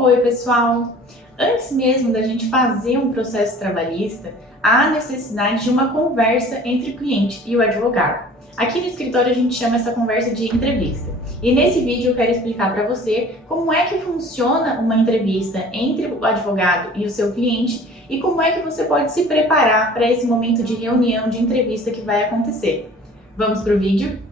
Oi, pessoal! Antes mesmo da gente fazer um processo trabalhista, há necessidade de uma conversa entre o cliente e o advogado. Aqui no escritório a gente chama essa conversa de entrevista. E nesse vídeo eu quero explicar para você como é que funciona uma entrevista entre o advogado e o seu cliente e como é que você pode se preparar para esse momento de reunião, de entrevista que vai acontecer. Vamos para o vídeo?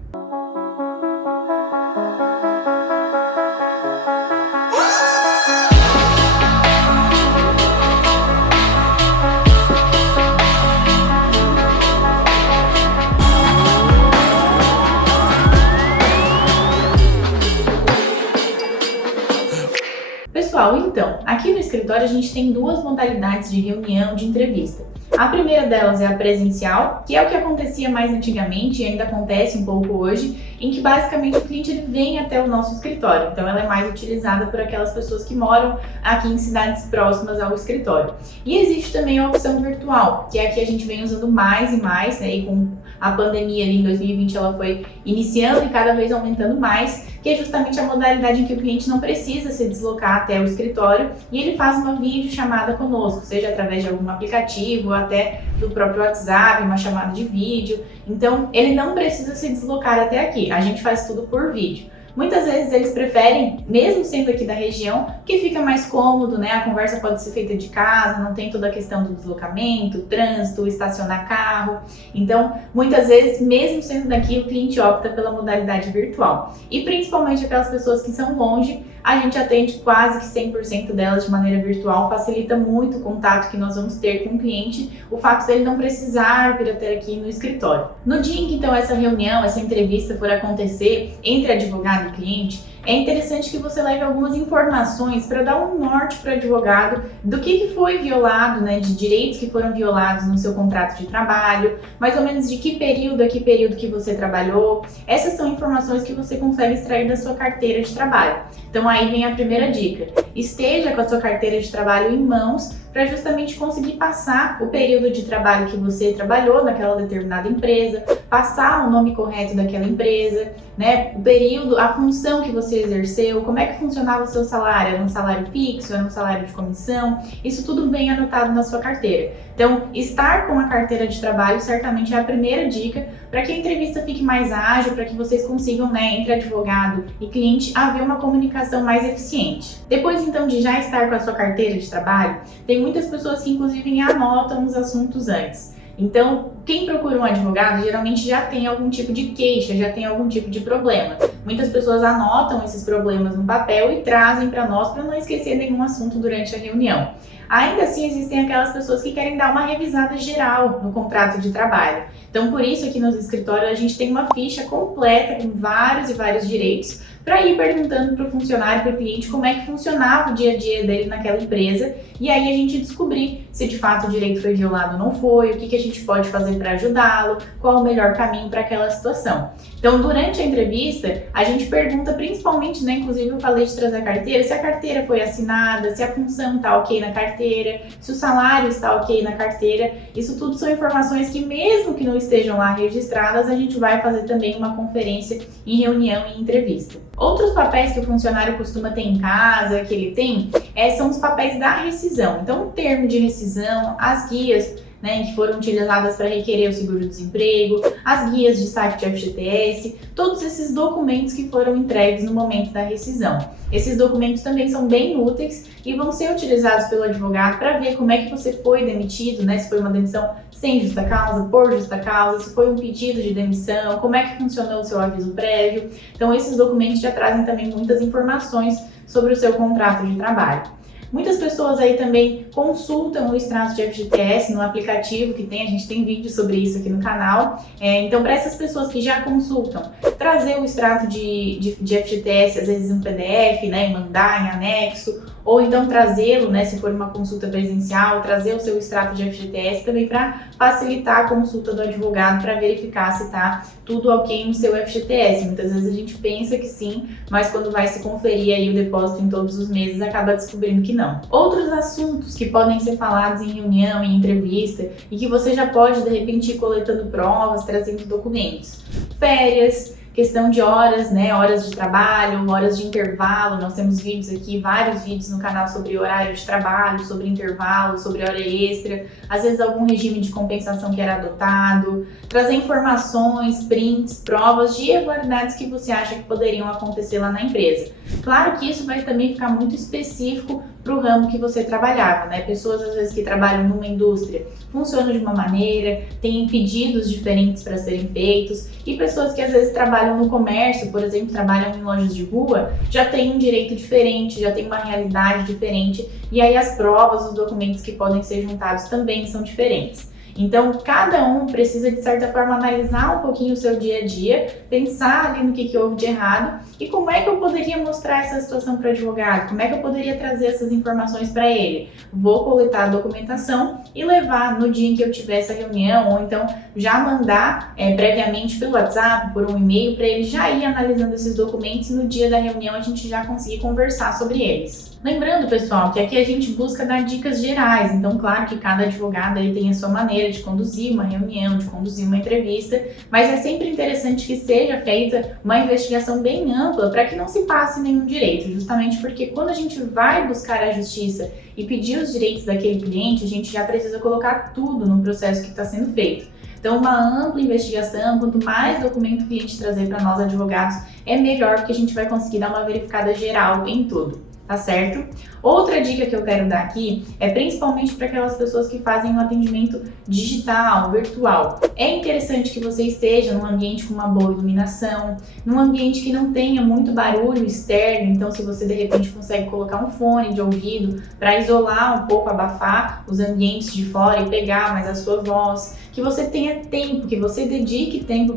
Pessoal, então, aqui no escritório a gente tem duas modalidades de reunião, de entrevista. A primeira delas é a presencial, que é o que acontecia mais antigamente e ainda acontece um pouco hoje, em que basicamente o cliente ele vem até o nosso escritório. Então ela é mais utilizada por aquelas pessoas que moram aqui em cidades próximas ao escritório. E existe também a opção virtual, que é a que a gente vem usando mais e mais, né? E com a pandemia ali em 2020 ela foi iniciando e cada vez aumentando mais, que é justamente a modalidade em que o cliente não precisa se deslocar até o escritório e ele faz uma videochamada conosco, seja através de algum aplicativo ou até do próprio WhatsApp, uma chamada de vídeo. Então ele não precisa se deslocar até aqui, a gente faz tudo por vídeo. Muitas vezes eles preferem, mesmo sendo aqui da região, que fica mais cômodo, né? A conversa pode ser feita de casa, não tem toda a questão do deslocamento, trânsito, estacionar carro. Então, muitas vezes, mesmo sendo daqui, o cliente opta pela modalidade virtual. E principalmente aquelas pessoas que são longe, a gente atende quase que 100% delas de maneira virtual, facilita muito o contato que nós vamos ter com o cliente, o fato dele não precisar vir até aqui no escritório. No dia em que então essa reunião, essa entrevista for acontecer entre advogado e cliente, é interessante que você leve algumas informações para dar um norte para o advogado do que foi violado, né, de direitos que foram violados no seu contrato de trabalho, mais ou menos de que período a que período que você trabalhou. Essas são informações que você consegue extrair da sua carteira de trabalho. Então aí vem a primeira dica. Esteja com a sua carteira de trabalho em mãos para justamente conseguir passar o período de trabalho que você trabalhou naquela determinada empresa, passar o nome correto daquela empresa, né, o período, a função que você exerceu, como é que funcionava o seu salário, era um salário fixo, era um salário de comissão, isso tudo bem anotado na sua carteira. Então, estar com a carteira de trabalho certamente é a primeira dica para que a entrevista fique mais ágil, para que vocês consigam, né, entre advogado e cliente, haver uma comunicação mais eficiente. Depois, então, de já estar com a sua carteira de trabalho, tem muitas pessoas que, inclusive, anotam os assuntos antes. Então, quem procura um advogado geralmente já tem algum tipo de queixa, já tem algum tipo de problema. Muitas pessoas anotam esses problemas no papel e trazem para nós para não esquecer nenhum assunto durante a reunião. Ainda assim, existem aquelas pessoas que querem dar uma revisada geral no contrato de trabalho. Então, por isso aqui no escritório a gente tem uma ficha completa com vários e vários direitos para ir perguntando para o funcionário, para o cliente, como é que funcionava o dia a dia dele naquela empresa e aí a gente descobrir se de fato o direito foi violado ou não foi, o que a gente pode fazer para ajudá-lo, qual o melhor caminho para aquela situação. Então, durante a entrevista, a gente pergunta principalmente, né, inclusive eu falei de trazer a carteira, se a carteira foi assinada, se a função está ok na carteira, se o salário está ok na carteira. Isso tudo são informações que, mesmo que não estejam lá registradas, a gente vai fazer também uma conferência em reunião e entrevista. Outros papéis que o funcionário costuma ter em casa, que ele tem, são os papéis da rescisão. Então, o termo de rescisão, as guias, né, que foram utilizadas para requerer o seguro-desemprego, as guias de saque de FGTS, todos esses documentos que foram entregues no momento da rescisão. Esses documentos também são bem úteis e vão ser utilizados pelo advogado para ver como é que você foi demitido, né, se foi uma demissão sem justa causa, por justa causa, se foi um pedido de demissão, como é que funcionou o seu aviso prévio. Então, esses documentos já trazem também muitas informações sobre o seu contrato de trabalho. Muitas pessoas aí também consultam o extrato de FGTS no aplicativo que tem, a gente tem vídeo sobre isso aqui no canal. Então, para essas pessoas que já consultam, trazer o extrato de FGTS, às vezes em PDF, né, mandar em anexo, ou então trazê-lo, né, se for uma consulta presencial, trazer o seu extrato de FGTS também para facilitar a consulta do advogado para verificar se está tudo ok no seu FGTS. Muitas vezes a gente pensa que sim, mas quando vai se conferir aí o depósito em todos os meses, acaba descobrindo que não. Outros assuntos que podem ser falados em reunião, em entrevista, e que você já pode, de repente, ir coletando provas, trazendo documentos. Férias, questão de horas, né, horas de trabalho, horas de intervalo. Nós temos vídeos aqui, vários vídeos no canal sobre horário de trabalho, sobre intervalo, sobre hora extra, às vezes algum regime de compensação que era adotado, trazer informações, prints, provas de irregularidades que você acha que poderiam acontecer lá na empresa. Claro que isso vai também ficar muito específico para o ramo que você trabalhava, né? Pessoas às vezes que trabalham numa indústria funcionam de uma maneira, têm pedidos diferentes para serem feitos, e pessoas que às vezes trabalham no comércio, por exemplo, trabalham em lojas de rua, já tem um direito diferente, já tem uma realidade diferente, e aí as provas, os documentos que podem ser juntados também são diferentes. Então, cada um precisa, de certa forma, analisar um pouquinho o seu dia a dia, pensar ali no que houve de errado e como é que eu poderia mostrar essa situação para o advogado, como é que eu poderia trazer essas informações para ele. Vou coletar a documentação e levar no dia em que eu tiver essa reunião, ou então já mandar previamente pelo WhatsApp, por um e-mail, para ele já ir analisando esses documentos e no dia da reunião a gente já conseguir conversar sobre eles. Lembrando, pessoal, que aqui a gente busca dar dicas gerais, então claro que cada advogado aí tem a sua maneira de conduzir uma reunião, de conduzir uma entrevista, mas é sempre interessante que seja feita uma investigação bem ampla para que não se passe nenhum direito, justamente porque quando a gente vai buscar a justiça e pedir os direitos daquele cliente, a gente já precisa colocar tudo no processo que está sendo feito. Então, uma ampla investigação, quanto mais documento o cliente trazer para nós advogados, é melhor, porque a gente vai conseguir dar uma verificada geral em tudo. Tá certo? Outra dica que eu quero dar aqui é principalmente para aquelas pessoas que fazem um atendimento digital, virtual. É interessante que você esteja num ambiente com uma boa iluminação, num ambiente que não tenha muito barulho externo, então se você de repente consegue colocar um fone de ouvido para isolar um pouco, abafar os ambientes de fora e pegar mais a sua voz, que você tenha tempo, que você dedique tempo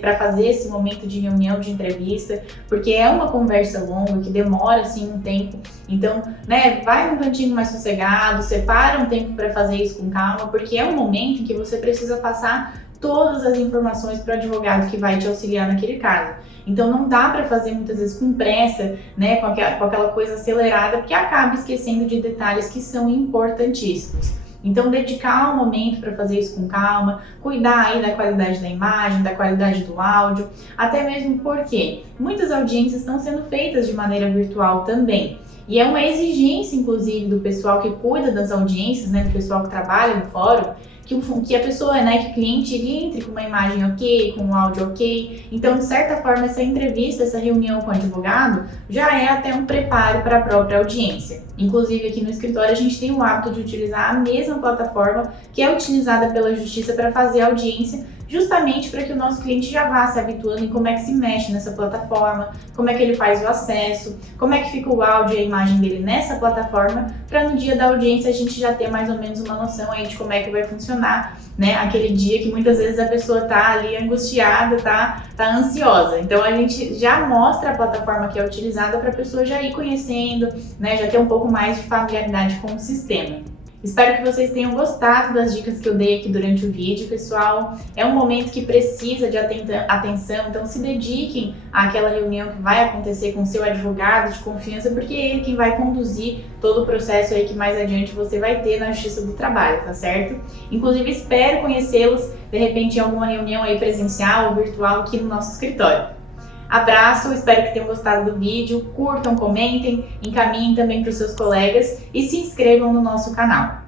para fazer esse momento de reunião, de entrevista, porque é uma conversa longa, que demora assim um tempo. Então, né, vai num cantinho mais sossegado, separa um tempo para fazer isso com calma, porque é um momento em que você precisa passar todas as informações para o advogado que vai te auxiliar naquele caso. Então não dá para fazer muitas vezes com pressa, né, com aquela coisa acelerada, porque acaba esquecendo de detalhes que são importantíssimos. Então, dedicar um momento para fazer isso com calma, cuidar aí da qualidade da imagem, da qualidade do áudio, até mesmo porque muitas audiências estão sendo feitas de maneira virtual também. E é uma exigência, inclusive, do pessoal que cuida das audiências, né, do pessoal que trabalha no fórum, que a pessoa, né, que o cliente ele entre com uma imagem ok, com um áudio ok. Então, de certa forma, essa entrevista, essa reunião com o advogado já é até um preparo para a própria audiência. Inclusive, aqui no escritório, a gente tem o hábito de utilizar a mesma plataforma que é utilizada pela Justiça para fazer a audiência, justamente para que o nosso cliente já vá se habituando em como é que se mexe nessa plataforma, como é que ele faz o acesso, como é que fica o áudio e a imagem dele nessa plataforma, para no dia da audiência a gente já ter mais ou menos uma noção aí de como é que vai funcionar, né? Aquele dia que muitas vezes a pessoa tá ali angustiada, tá ansiosa. Então a gente já mostra a plataforma que é utilizada para a pessoa já ir conhecendo, né? Já ter um pouco mais de familiaridade com o sistema. Espero que vocês tenham gostado das dicas que eu dei aqui durante o vídeo, pessoal. É um momento que precisa de atenção, então se dediquem àquela reunião que vai acontecer com o seu advogado de confiança, porque é ele quem vai conduzir todo o processo aí que mais adiante você vai ter na Justiça do Trabalho, tá certo? Inclusive, espero conhecê-los, de repente, em alguma reunião aí presencial ou virtual aqui no nosso escritório. Abraço, espero que tenham gostado do vídeo, curtam, comentem, encaminhem também para os seus colegas e se inscrevam no nosso canal.